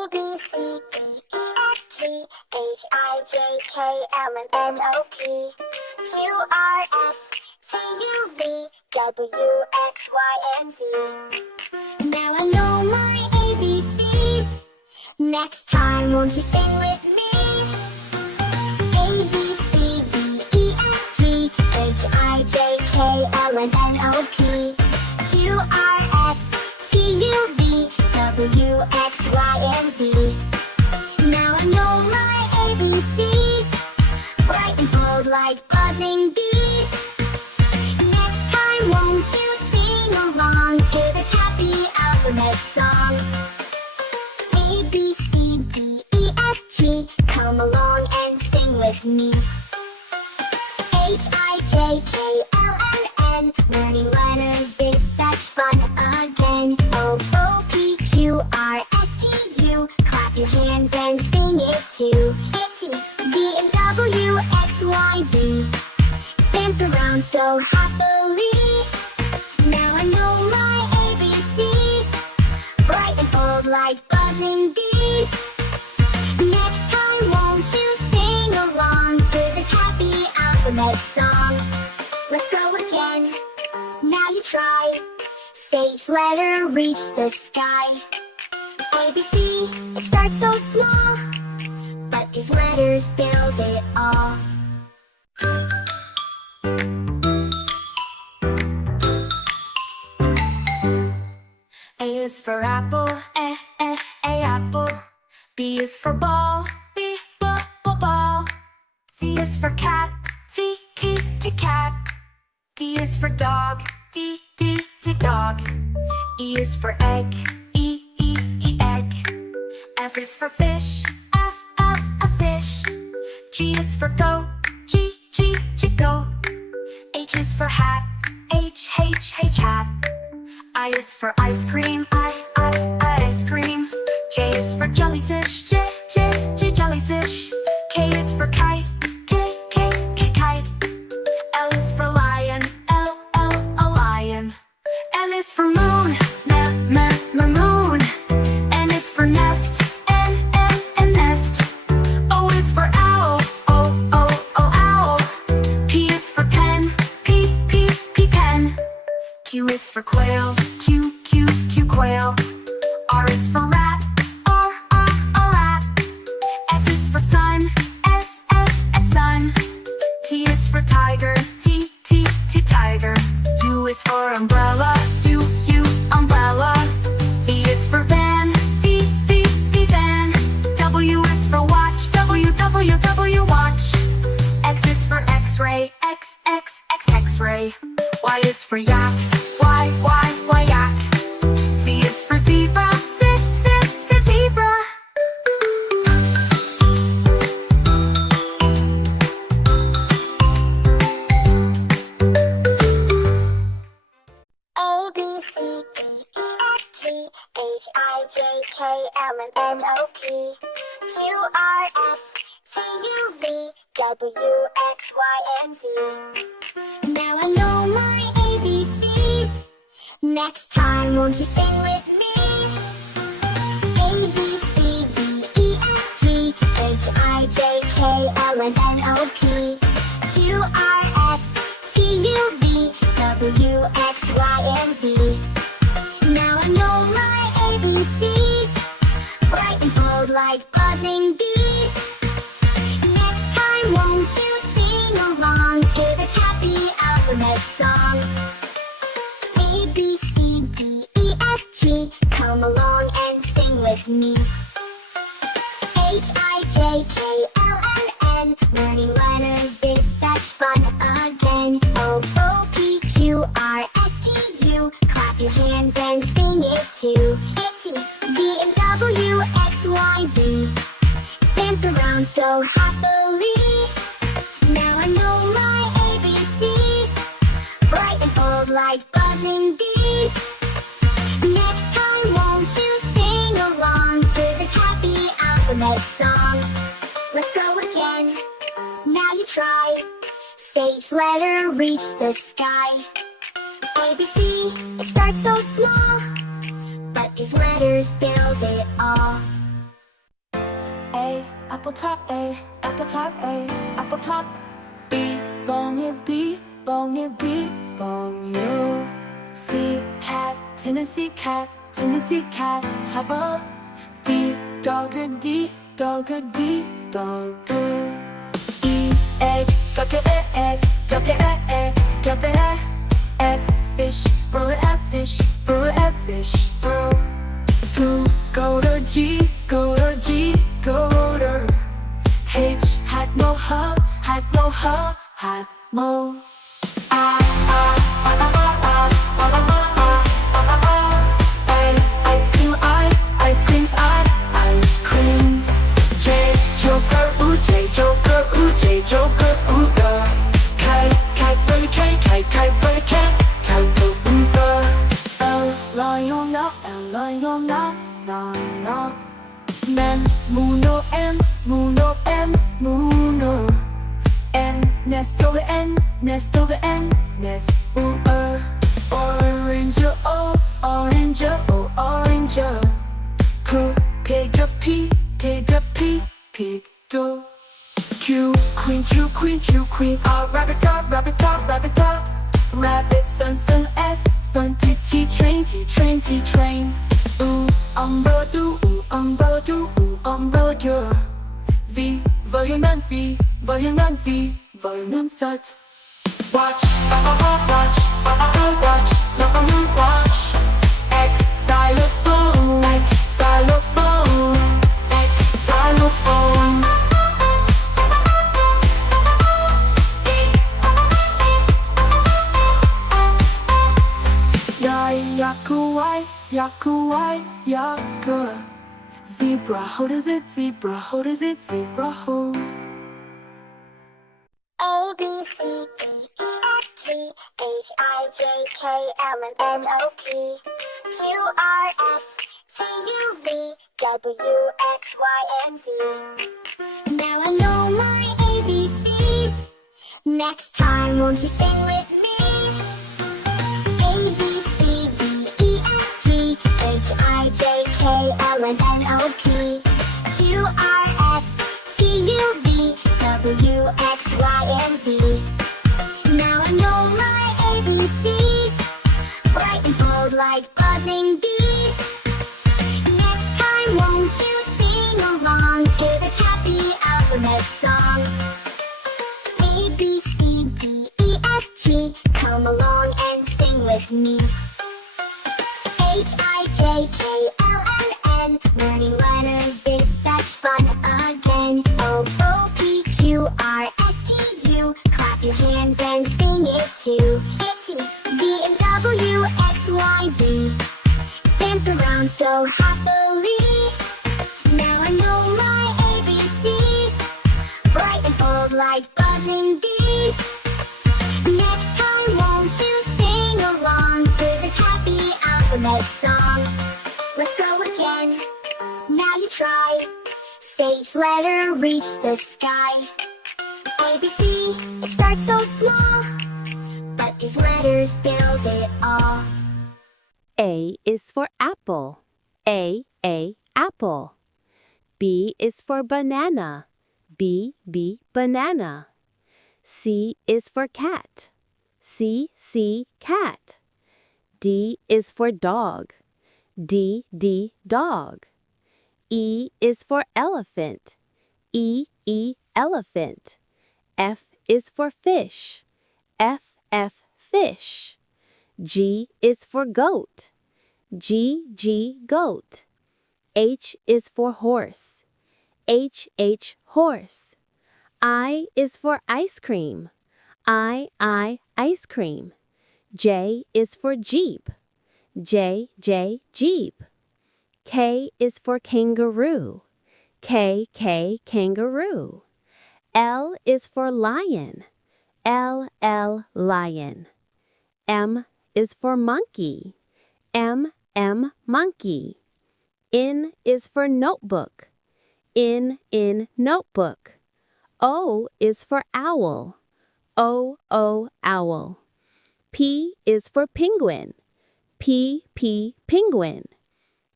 A, B, C, D, E, F, G, H, I, J, K, L, M, N, O, P, Q, R, S, T, U, V, W, X, Y, and Z. Now I know my ABCs. Next time, won't you sing with me? A, B, C, D, E, F, G, H, I, J, K, L, M, N, O, P, Q, R, S, T, U, V, W, X, Y, and Z. Now I know my ABCs, bright and bold like buzzing bees. Next time, won't you sing along to this happy alphabet song? A, B, C, D, E, F, G, come along and sing with me. H, I, J, K, L, M, N, learning letters is such fun again. O, P, Q, R, S, T, U, clap your hands and sing it too. T, V, and W, X, Y, Z, dance around so happily. Now I know my ABCs, bright and bold like buzzing bees. Next time, won't you sing along to this happy alphabet song? Let's go again, now you try. Say each letter reach the sky. ABC, it starts so small, but these letters build it all. A is for apple, A apple. B is for ball, B, ball. C is for cat, T, cat. D is for dog, D, dog. E is for egg, E, egg. F is for fish, F, fish. G is for goat, G, goat. H is for hat, H, hat. I is for ice cream, I, ice cream. J is for jellyfish, J, jellyfish. K is for kite, K, kite. L is for lion, L, lion. M is for moon, moon. N is for nest, N, nest. O is for owl, O, owl. P is for pen, P, pen. Q is for quail, Q, quail. R is for rat, R, rat. S is for sun, S, sun. T is for tiger, T, tiger. U is for umbrella, U, umbrella. V is for van, V, van. W is for watch, W, watch. X is for x-ray, X, x-ray. Y is for yak, Y, yak. Z is for zebra, Z, zebra. A, B, C, D, E, F, G, H, I, J, K, L, M, N, O, P, Q, R, S, T, U, V, W, X, Y, and Z. Now I know my ABCs. Next time, won't you sing with me? A, B, C, D, E, F, G, H, I, J, K, L, M, N, O, P, Q, R, S, T, U, V, W, X, Y, and Z. Now I know my ABCs, bright and bold like buzzing bees. Next time, won't you sing along to this happy alphabet song? A, B, C, D, E, F, G, come along and sing with me. H, I, J, K, L, M, N, learning letters is such fun again. O, P, Q, R, S, T, U, clap your hands and sing it too. T, V, and W, X, Y, Z, dance around so happily. Now I know my ABCs, bright and bold like buzzing bees. Next time, won't you sing along to this happy alphabet song? Let's go again, now you try. Say each letter reach the sky. ABC, it starts so small, but these letters build it all. apple top. A, apple top. A, apple top. B, bong here. B, bong here. B, bong you. C, cat, Tennessee cat, Tennessee cat. Table. D, dogger. D, dogger. D, dogger. E, egg, got the egg, got the egg, got the egg. F, fish, bro, F, fish, bro, F, fish, bro. Go to G, go to G, go to H, hat mo, ha, hat mo, ha, hat mo. Ice cream, ice creams, ice creams. J, joker, ooh, J, joker, ooh, J, joker, ooh, kite, kite, bird, kite, kite, kite, bird, kite, kite, bird, L, lion, L, lion, L, no. Man, muno, M, muno, M, muno. N, nest over N, nest over N, nest, ooh, orange, O, orange, O, orange. Pig, P, pig, P, pig, do. Q, queen, Q, queen, Q, queen. Rabbit, rabbit, rabbit, rabbit, sun, sun, S, sun, T, train, T, train, T, train. Umbrella, do, umbrella, do, umbrella, cure. V, volume, V, volume, V, volume, set. Watch, watch, watch, watch. X, xylophone, X, xylophone, X, xylophone. Yaku, yaku, yaku. Zebra, how does it? Zebra, how does it? Zebra, how? A, B, C, D, E, F, G, H, I, J, K, L, M, N, O, P, Q, R, S, T, U, V, W, X, Y, and Z. Now I know my ABCs. Next time, won't you sing with me? A, B, C, D, E, F, G, H, I, J, K, L, M, N, O, P, Q, R, S, T, U, V, W, X, Y, and Z. Now I know my ABCs, bright and bold like buzzing bees. Next time, won't you sing along to this happy alphabet song? A, B, C, D, E, F, G, come along and sing with me. H, I, J, K, L, M, N, learning letters is such fun again. O, P, Q, R, S, T, U, clap your hands and sing it too. T, V, and W, X, Y, Z, dance around so happily. Now I know my ABCs, bright and bold like buzzing bees. Next time, won't you sing along to this happy alphabet song? Let's go again, now you try. Say each letter reach the sky. ABC, it starts so small, but these letters build it all. A is for apple. A, apple. B is for banana. B, banana. C is for cat. C, cat. D is for dog. D, dog. E is for elephant. E, elephant. F is for fish. F, fish. G is for goat. G, goat. H is for horse. H, horse. I is for ice cream. I, ice cream. J is for jeep. J, jeep. K is for kangaroo. K, kangaroo. L is for lion. L, lion. M is for monkey. M, monkey. N is for notebook. N, notebook. O is for owl. O, owl. P is for penguin. P, penguin.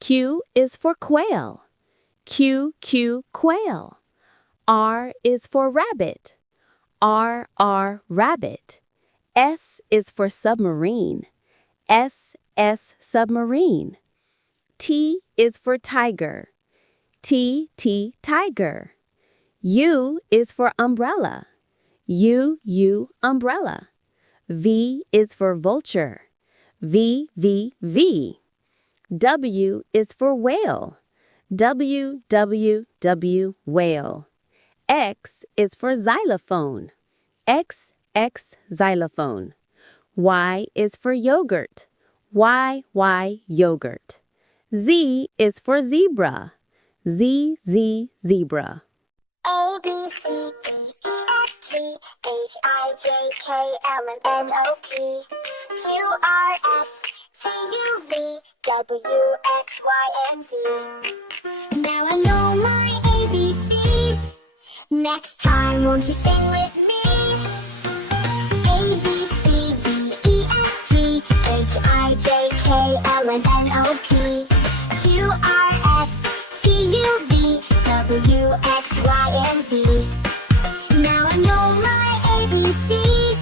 Q is for quail. Q, quail. R is for rabbit. R, rabbit. S is for submarine. S, submarine. T is for tiger. T, tiger. U is for umbrella. U, umbrella. V is for vulture. V, W is for whale. W, whale. X is for xylophone. X, xylophone. Y is for yogurt. Y, yogurt. Z is for zebra. Z, zebra. A, B, C, D, E, F, G, H, I, J, K, L, M, N, O, P, Q, R, S, T, U, V, W, X, Y, and Z. Now I know my ABCs. Next time, won't you sing with me? A, B, C, D, E, F, G, H, I, J, K, L, M, N, O, P, Q, R, S, T, U, V, W, X, Y, and Z. Now I know my ABCs,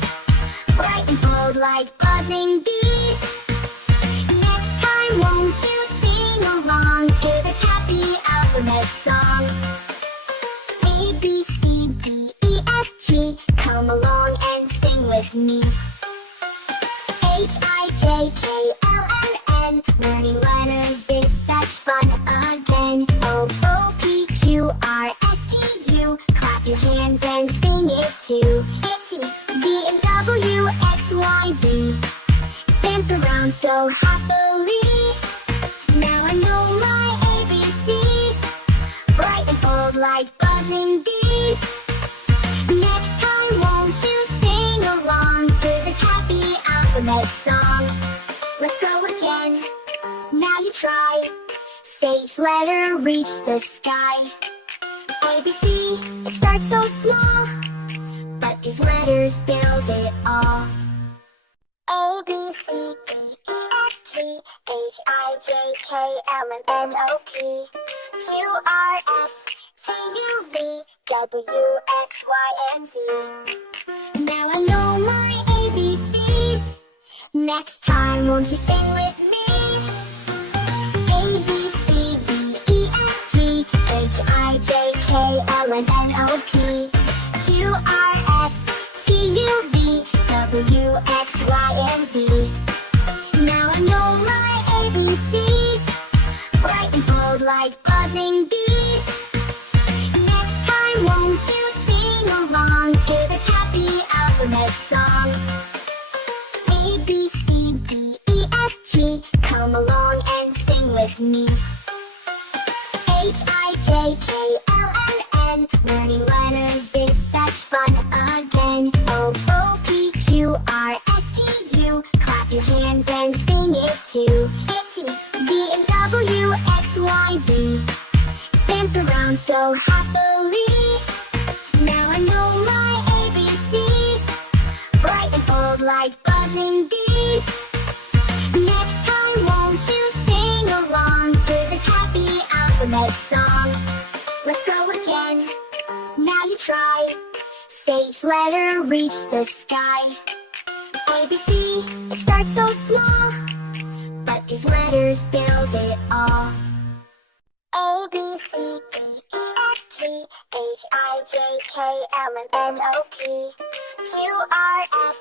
bright and bold like buzzing bees. Next time, won't you sing along to this happy alphabet song? A, B, C, D, E, F, G, come along and sing with me. H, I, J, K, L, M, N, learning letters is such fun again. O, P, Q, R, S, T, U, clap your hands and sing it too. T, V, and W, X, Y, Z, dance around so happily. Now I know my ABCs, bright and bold like buzzing bees. Next time, won't you sing along to this happy alphabet song? Let's go again. Now you try. Say each letter reach the sky. A, B, C, it starts so small, but these letters build it all. A, B, C, D, E, F, G, H, I, J, K, L, M, N, O, P, Q, R, S, T, U, V, W, X, Y, and Z. Now I know my ABCs. Next time, won't you sing with me? A, B, C, D, E, F, G, H, I, J, K, L, M, N, O, P, Q, R, S, T, U, V, W, X, Y, and Z. Now I know my ABCs, bright and bold like buzzing bees. Next time, won't you sing along to this happy alphabet song? A, B, C, D, E, F, G, come along and sing with me. H, I, J, K, L, M, N, learning letters is such fun again. O, P, Q, R, S, T, U, clap your hands and sing it too. T, V, and W, X, Y, Z, dance around so happily. Now I know my ABCs, bright and bold like buzzing bees. Next time, won't you sing along to this happy alphabet song? Let's go again. Now you try. Say each letter reach the sky. A, B, C, it starts so small, but these letters build it all. A, B, C, D, E, F, G, H, I, J, K, L, M, N, O, P, Q, R, S,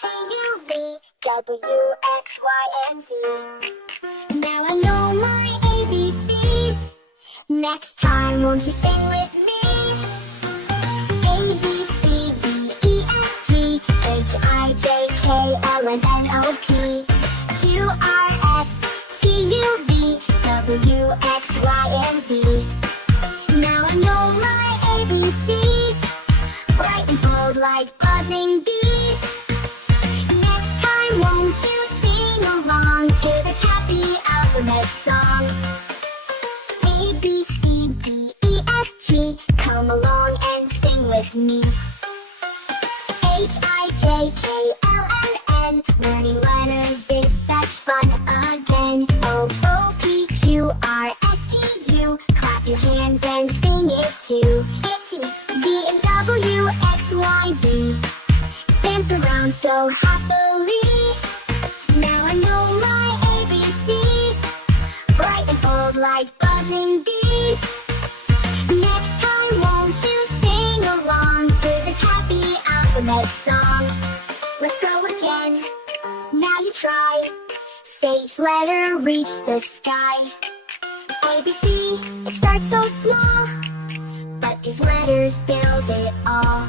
T, U, V, W, X, Y, and Z. Now I know my ABCs. Next time, won't you sing with me? A, B, C, D, E, F, G, H, I, J, K, L, M, N, O, P, Q, R, S, T, U, V, W, X, Y, and Z. Now I know my ABCs, bright and bold like buzzing bees. Next time, won't you sing along to this happy alphabet song? A, B, C, D, E, F, G, come along and sing with me. H, I, J, K, L, M, N, learning letters is such fun again. O, P, Q, R, S, T, U, clap your hands and sing it too. T, so happily. Now I know my ABCs, bright and bold like buzzing bees. Next time won't you sing along to this happy alphabet song? Let's go again, now you try. Say each letter reach the sky. ABC, it starts so small, but these letters build it all.